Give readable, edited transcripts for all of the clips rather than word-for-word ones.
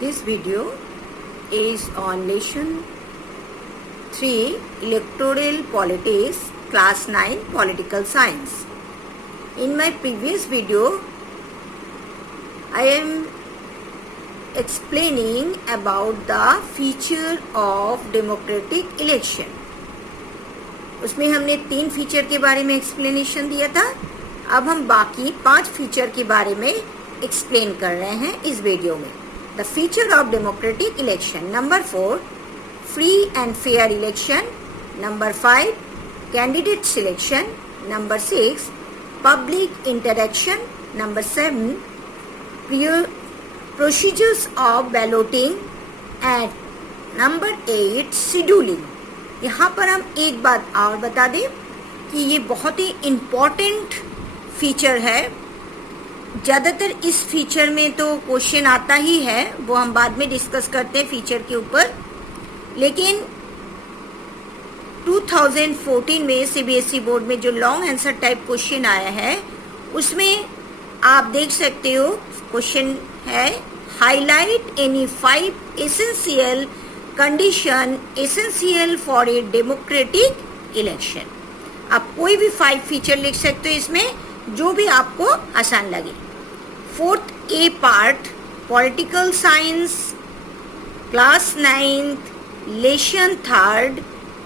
This video is on Lesson 3 Electoral Politics, Class 9 Political Science. In my previous video, I am explaining about the feature of democratic election. उसमें हमने 3 feature के बारे में explanation दिया था. अब हम बाकी 5 फीचर के बारे में एक्सप्लेन कर रहे हैं इस वीडियो में. The feature of democratic election. Number 4, free and fair election. Number 5, candidate selection. Number 6, public interaction. Number 7, procedures of balloting. And number 8, scheduling. यहाँ पर हम एक बात और बता दें कि ये बहुत ही इम्पॉर्टेंट फीचर है. ज़्यादातर इस फीचर में तो क्वेश्चन आता ही है, वो हम बाद में डिस्कस करते हैं फीचर के ऊपर. लेकिन 2014 में सीबीएसई बोर्ड में जो लॉन्ग आंसर टाइप क्वेश्चन आया है उसमें आप देख सकते हो क्वेश्चन है highlight any 5 essential condition essential for a democratic election. आप कोई भी 5 फीचर लिख सकते हो इसमें, जो भी आपको आसान लगे. 4th A part political science, class 9th, lesson 3rd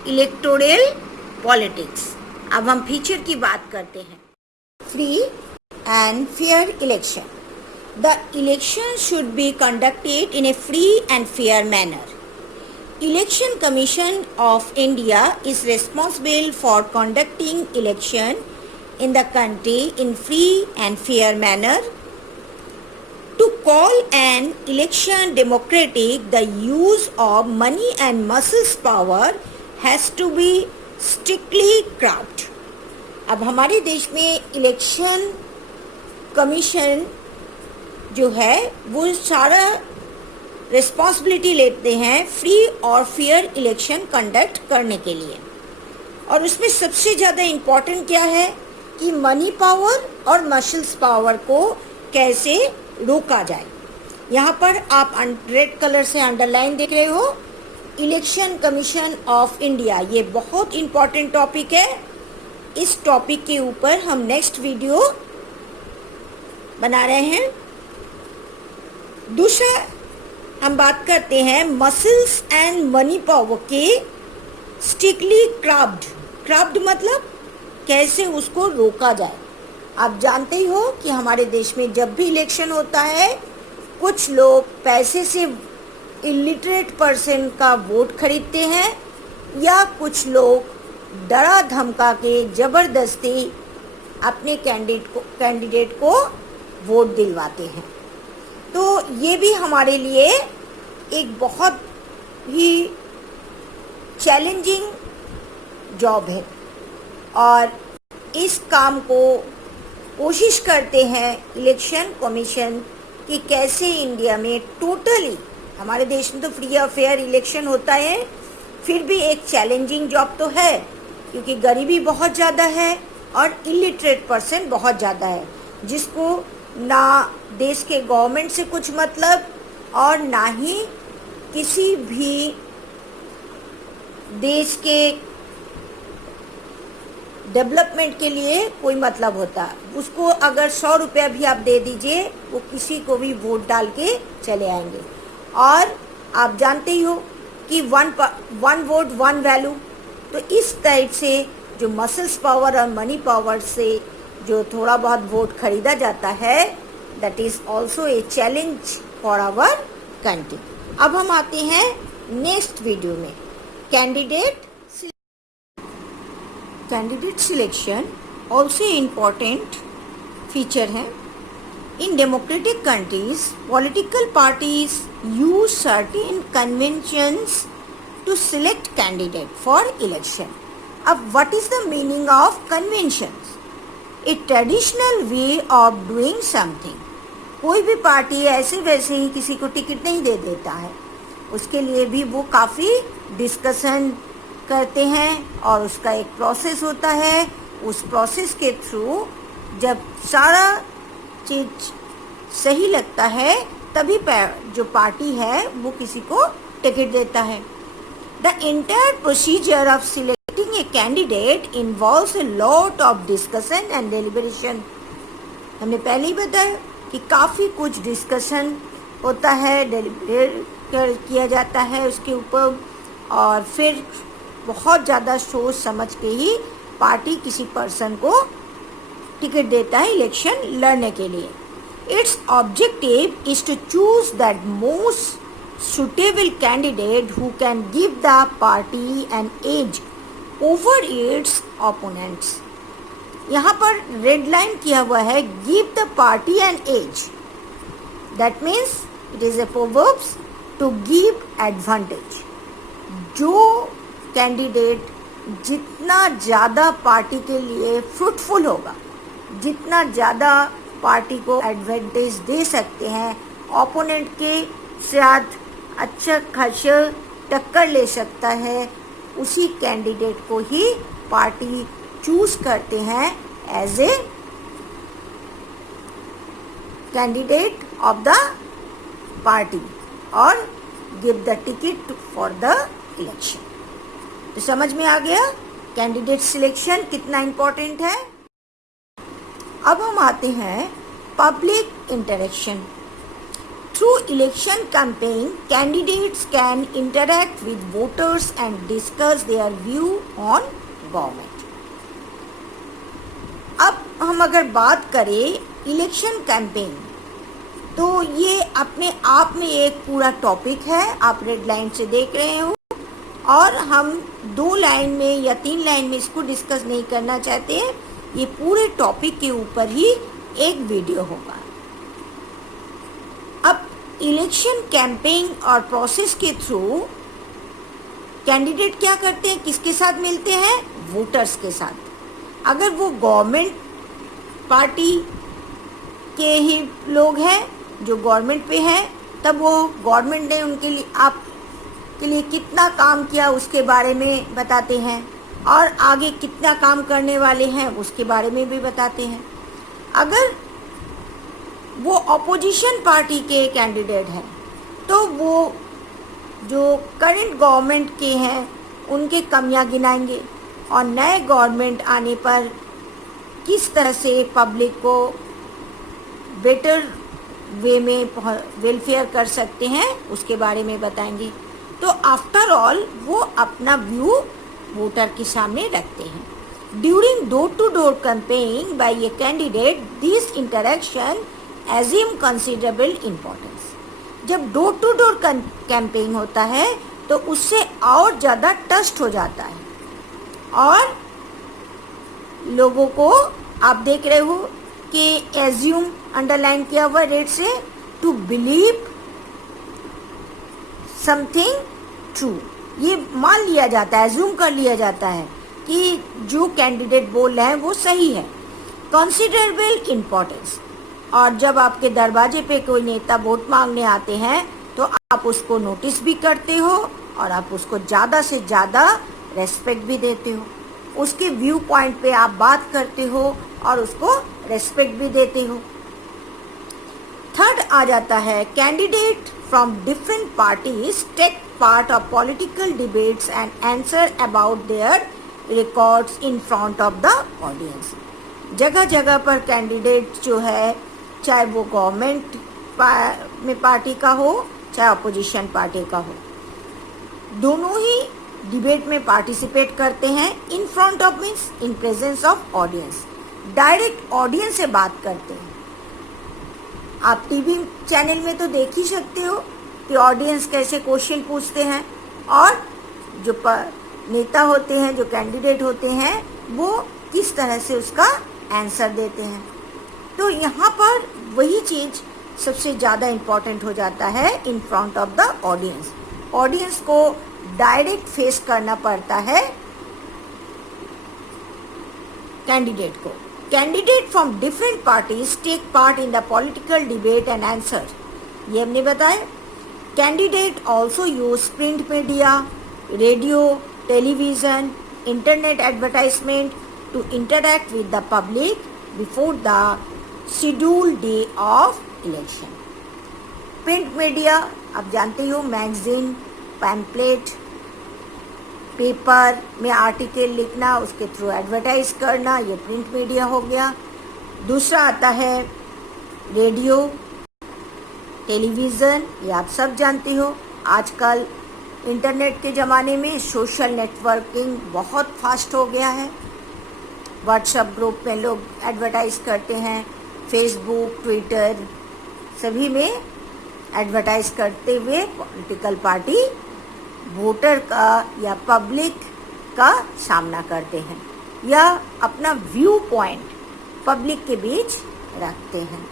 electoral politics. अब हम फीचर की बात करते हैं. Free and fair election. The election should be conducted in a free and fair manner. Election Commission of India is responsible for conducting election in the country in free and fair manner. To call an election democratic, the use of money and muscles power has to be strictly curbed. अब हमारे देश में election commission जो है वो सारा responsibility लेते हैं फ्री और फेयर इलेक्शन कंडक्ट करने के लिए. और उसमें सबसे ज़्यादा इम्पॉर्टेंट क्या है कि मनी पावर और मसल्स पावर को कैसे रोका जाए. यहाँ पर आप रेड कलर से अंडरलाइन देख रहे हो, इलेक्शन कमीशन ऑफ इंडिया. ये बहुत इम्पॉर्टेंट टॉपिक है. इस टॉपिक के ऊपर हम नेक्स्ट वीडियो बना रहे हैं. दूसरा हम बात करते हैं मसल्स एंड मनी पावर के स्ट्रिक्टली क्रब्ड मतलब कैसे उसको रोका जाए. आप जानते ही हो कि हमारे देश में जब भी इलेक्शन होता है कुछ लोग पैसे से इलिटरेट पर्सन का वोट खरीदते हैं या कुछ लोग डरा धमका के ज़बरदस्ती अपने कैंडिडेट को वोट दिलवाते हैं. तो ये भी हमारे लिए एक बहुत ही चैलेंजिंग जॉब है और इस काम को कोशिश करते हैं इलेक्शन कमीशन कि कैसे इंडिया में टोटली, हमारे देश में तो फ्री और फेयर इलेक्शन होता है, फिर भी एक चैलेंजिंग जॉब तो है क्योंकि गरीबी बहुत ज़्यादा है और इलिटरेट पर्सन बहुत ज़्यादा है जिसको ना देश के गवर्नमेंट से कुछ मतलब और ना ही किसी भी देश के डेवलपमेंट के लिए कोई मतलब होता. उसको अगर 100 रुपया भी आप दे दीजिए वो किसी को भी वोट डाल के चले आएंगे. और आप जानते ही हो कि वन वोट वन वैल्यू. तो इस टाइप से जो मसल्स पावर और मनी पावर से जो थोड़ा बहुत वोट खरीदा जाता है, that is also a challenge for our country. अब हम आते हैं नेक्स्ट वीडियो में. Candidate selection also important feature है. In democratic countries political parties use certain conventions to select candidate for election. अब what is the meaning of conventions? A traditional way of doing something. कोई भी party ऐसे वैसे ही किसी को ticket नहीं दे देता है, उसके लिए भी वो काफ़ी डिस्कशन करते हैं और उसका एक प्रोसेस होता है. उस प्रोसेस के थ्रू जब सारा चीज़ सही लगता है तभी जो पार्टी है वो किसी को टिकट देता है। The entire procedure of selecting a candidate involves a lot of discussion and deliberation. हमने पहले ही बताया कि काफ़ी कुछ डिस्कशन होता है, डेलिब्रेट किया जाता है उसके ऊपर, और फिर बहुत ज़्यादा सोच समझ के ही पार्टी किसी पर्सन को टिकट देता है इलेक्शन लड़ने के लिए। Its objective is to choose that most suitable candidate who can give the party an edge over its opponents. यहाँ पर रेड लाइन किया हुआ है, give the party an edge. That means it is a proverbs to give advantage. जो candidate जितना ज़्यादा party के लिए फ्रूटफुल होगा, जितना ज़्यादा पार्टी को एडवांटेज दे सकते हैं, ओपोनेंट के साथ अच्छा खासा टक्कर ले सकता है, उसी कैंडिडेट को ही पार्टी चूज करते हैं as a candidate of the party और give the ticket for the election. तो समझ में आ गया कैंडिडेट सिलेक्शन कितना इम्पोर्टेंट है। अब हम आते हैं public interaction. Through election campaign candidates can interact with voters and discuss their view on government. अब हम अगर बात करें इलेक्शन कैंपेन, तो ये अपने आप में एक पूरा टॉपिक है, आप रेड लाइन से देख रहे हो, और हम 2 लाइन में या 3 लाइन में इसको डिस्कस नहीं करना चाहते हैं। ये पूरे टॉपिक के ऊपर ही एक वीडियो होगा। अब इलेक्शन कैंपेन और प्रोसेस के थ्रू कैंडिडेट क्या करते हैं, किसके साथ मिलते हैं, वोटर्स के साथ। अगर वो गवर्नमेंट पार्टी के ही लोग हैं जो गवर्नमेंट पे हैं, तब वो गवर्नमेंट ने उनके लिए आप के लिए कितना काम किया उसके बारे में बताते हैं, और आगे कितना काम करने वाले हैं उसके बारे में भी बताते हैं। अगर वो अपोजिशन पार्टी के कैंडिडेट हैं, तो वो जो करंट गवर्नमेंट के हैं उनके कमियां गिनाएंगे, और नए गवर्नमेंट आने पर किस तरह से पब्लिक को बेटर वे में वेलफेयर कर सकते हैं उसके बारे में बताएंगे। तो आफ्टर ऑल वो अपना व्यू वोटर के सामने रखते हैं। During door to door campaign by a candidate this interaction assume considerable importance. जब डोर टू डोर कैंपेन होता है तो उससे और ज़्यादा ट्रस्ट हो जाता है, और लोगों को आप देख रहे हो कि एज्यूम अंडरलाइन किया हुआ रेड से, टू बिलीव समथिंग ट्रू। ये मान लिया जाता है, एज्यूम कर लिया जाता है कि जो कैंडिडेट बोल रहे हैं वो सही है। कंसिडरेबल इम्पोर्टेंस, और जब आपके दरवाजे पे कोई नेता वोट मांगने आते हैं तो आप उसको नोटिस भी करते हो, और आप उसको ज़्यादा से ज़्यादा रेस्पेक्ट भी देते हो, उसके व्यू पॉइंट पे आप बात करते हो और उसको रेस्पेक्ट भी देते हो। थर्ड आ जाता है candidate from different parties take part of political debates and answer about their records in front of the audience. जगह जगह पर कैंडिडेट जो है, चाहे वो गवर्नमेंट में पार्टी का हो चाहे अपोजिशन पार्टी का हो, दोनों ही डिबेट में पार्टिसिपेट करते हैं। इन front of means in presence of audience, direct audience से बात करते हैं। आप टीवी चैनल में तो देख ही सकते हो कि ऑडियंस कैसे क्वेश्चन पूछते हैं, और जो नेता होते हैं, जो कैंडिडेट होते हैं, वो किस तरह से उसका आंसर देते हैं। तो यहाँ पर वही चीज़ सबसे ज़्यादा इम्पॉर्टेंट हो जाता है in front of the audience. Audience को डायरेक्ट फेस करना पड़ता है कैंडिडेट को। Candidate from different parties take part in the political debate and answer, ये हमने बताया। Candidate also use print media, radio, television, internet advertisement to interact with the public before the scheduled day of election. Print media आप जानते हो, magazine, pamphlet, paper में article लिखना, उसके through advertise करना, ये प्रिंट मीडिया हो गया। दूसरा आता है रेडियो, टेलीविज़न, ये आप सब जानते हो। आजकल इंटरनेट के ज़माने में सोशल नेटवर्किंग बहुत फास्ट हो गया है। व्हाट्सएप ग्रुप में लोग एडवर्टाइज करते हैं, फेसबुक, ट्विटर सभी में एडवर्टाइज करते हुए पॉलिटिकल पार्टी वोटर का या पब्लिक का सामना करते हैं या अपना व्यू पॉइंट पब्लिक के बीच रखते हैं।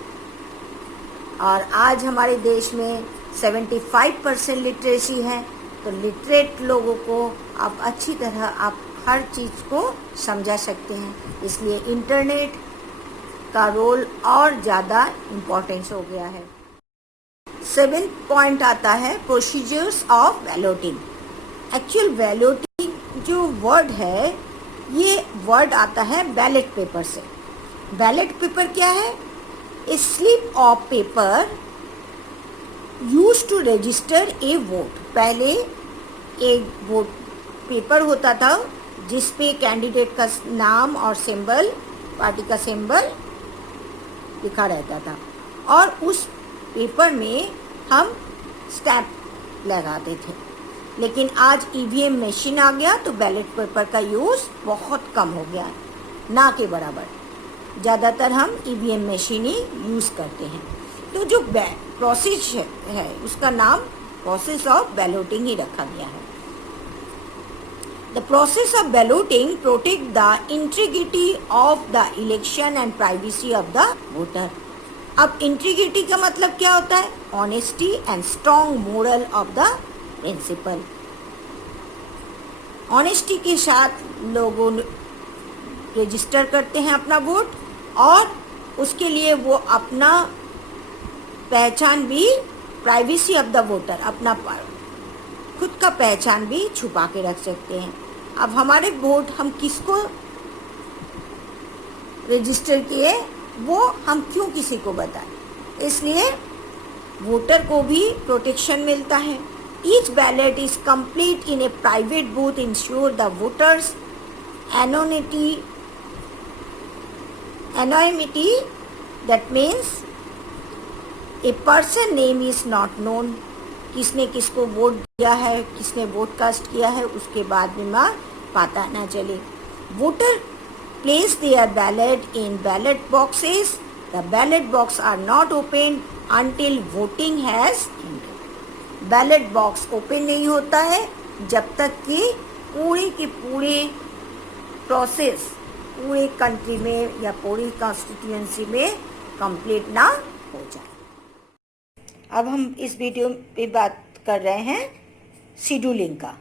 और आज हमारे देश में 75% लिटरेसी है, तो लिटरेट लोगों को आप अच्छी तरह आप हर चीज़ को समझा सकते हैं। इसलिए इंटरनेट का रोल और ज़्यादा इम्पोर्टेंस हो गया है। 7th पॉइंट आता है procedures of balloting. Actual balloting जो वर्ड है, ये वर्ड आता है बैलेट पेपर से। बैलेट पेपर क्या है? A slip of paper used to register a vote. पहले एक वोट पेपर होता था जिस पे कैंडिडेट का नाम और सिंबल, पार्टी का सिंबल लिखा रहता था, और उस पेपर में हम स्टैम्प लगाते थे। लेकिन आज ईवीएम मशीन आ गया तो बैलेट पेपर का यूज़ बहुत कम हो गया, ना के बराबर। ज़्यादातर हम ईवीएम मशीन ही यूज़ करते हैं। तो जो प्रोसेस है उसका नाम प्रोसेस ऑफ बैलोटिंग ही रखा गया है। The process of balloting protect the integrity of the election and privacy of the voter. अब इंटीग्रिटी का मतलब क्या होता है? Honesty and strong moral of the principle. Honesty के साथ लोगों रजिस्टर करते हैं अपना वोट, और उसके लिए वो अपना पहचान भी, प्राइवेसी ऑफ द वोटर, अपना खुद का पहचान भी छुपा के रख सकते हैं। अब हमारे वोट हम किसको रजिस्टर किए वो हम क्यों किसी को बताएं? इसलिए वोटर को भी प्रोटेक्शन मिलता है। Each ballot is complete in A private booth ensure the voters anonymity, that means a person name is not known। किसने किसको वोट दिया है, किसने वोट कास्ट किया है, उसके बाद में पता ना चले। Voter place their ballot in ballot boxes. The ballot box are not opened until voting has ended। Ballot box open नहीं होता है जब तक कि पूरे के पूरे प्रोसेस पूरे कंट्री में या पूरी कॉन्स्टिट्यूएंसी में कंप्लीट ना हो जाए। अब हम इस वीडियो पे बात कर रहे हैं शेड्यूलिंग का।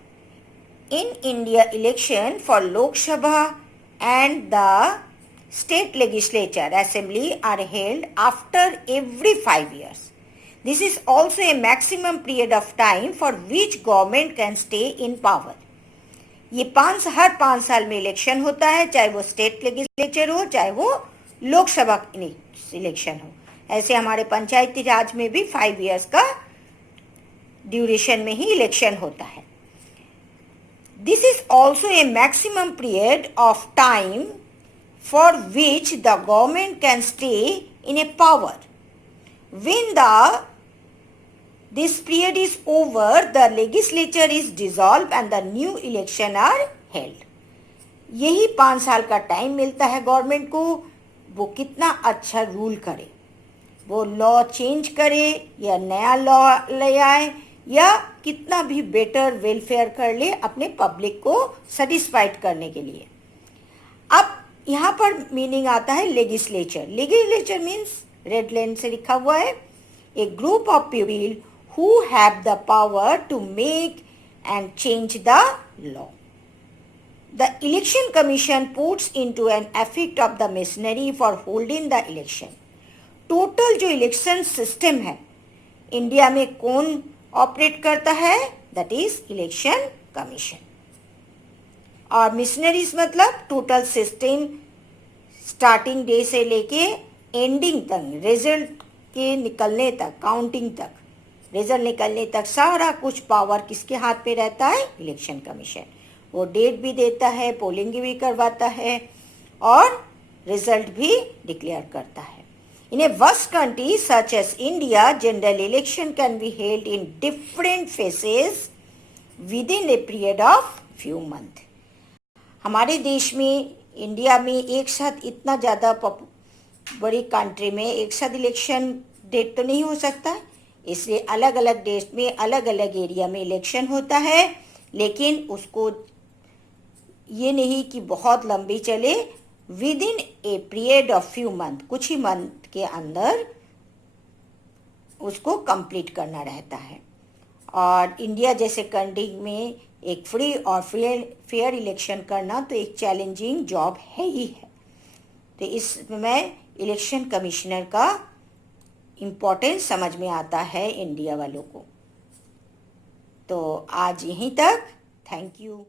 In India election for Lok Sabha and the state legislature assembly are held after every 5 years. This is also a maximum period of time for which government can stay in power. ये हर 5 साल में election होता है, चाहे वो state legislature हो, चाहे वो लोकसभा इलेक्शन हो। ऐसे हमारे पंचायती राज में भी 5 years का ड्यूरेशन में ही इलेक्शन होता है। This is also a maximum period of time for which the government can stay in a power. When this period is over, the legislature is dissolved and the new election are held. यही 5 साल का time मिलता है government को, वो कितना अच्छा rule करे, वो लॉ चेंज करे या नया लॉ ले आए, या कितना भी बेटर वेलफेयर कर ले अपने पब्लिक को सेटिस्फाइड करने के लिए। अब यहाँ पर मीनिंग आता है legislature. Legislature means red line से लिखा हुआ है, a group of people who have the power to make and change the law. The election commission puts into an effect of the machinery for holding the election. Total जो election system है India में कौन operate करता है? That is election commission. और missionaries मतलब total system starting day से लेके एंडिंग तक, रिजल्ट के निकलने तक, काउंटिंग तक, रिजल्ट निकलने तक सारा कुछ पावर किसके हाथ पे रहता है? Election commission. वो डेट भी देता है, पोलिंग भी करवाता है और रिजल्ट भी डिक्लेयर करता है। In a vast country such as India, general election can be held in different phases within a period of few months. हमारे देश में, इंडिया में एक साथ इतना ज़्यादा बड़ी कंट्री में एक साथ इलेक्शन डेट तो नहीं हो सकता, इसलिए अलग अलग डेट में अलग अलग एरिया में इलेक्शन होता है, लेकिन उसको ये नहीं कि बहुत लंबी चले, with in a period of few month, कुछ ही मंथ के अंदर उसको कंप्लीट करना रहता है। और इंडिया जैसे कंट्री में एक फ्री और फेयर इलेक्शन करना तो एक चैलेंजिंग जॉब है ही है। तो इसमें इलेक्शन कमिश्नर का इम्पोर्टेंस समझ में आता है इंडिया वालों को। तो आज यहीं तक, थैंक यू।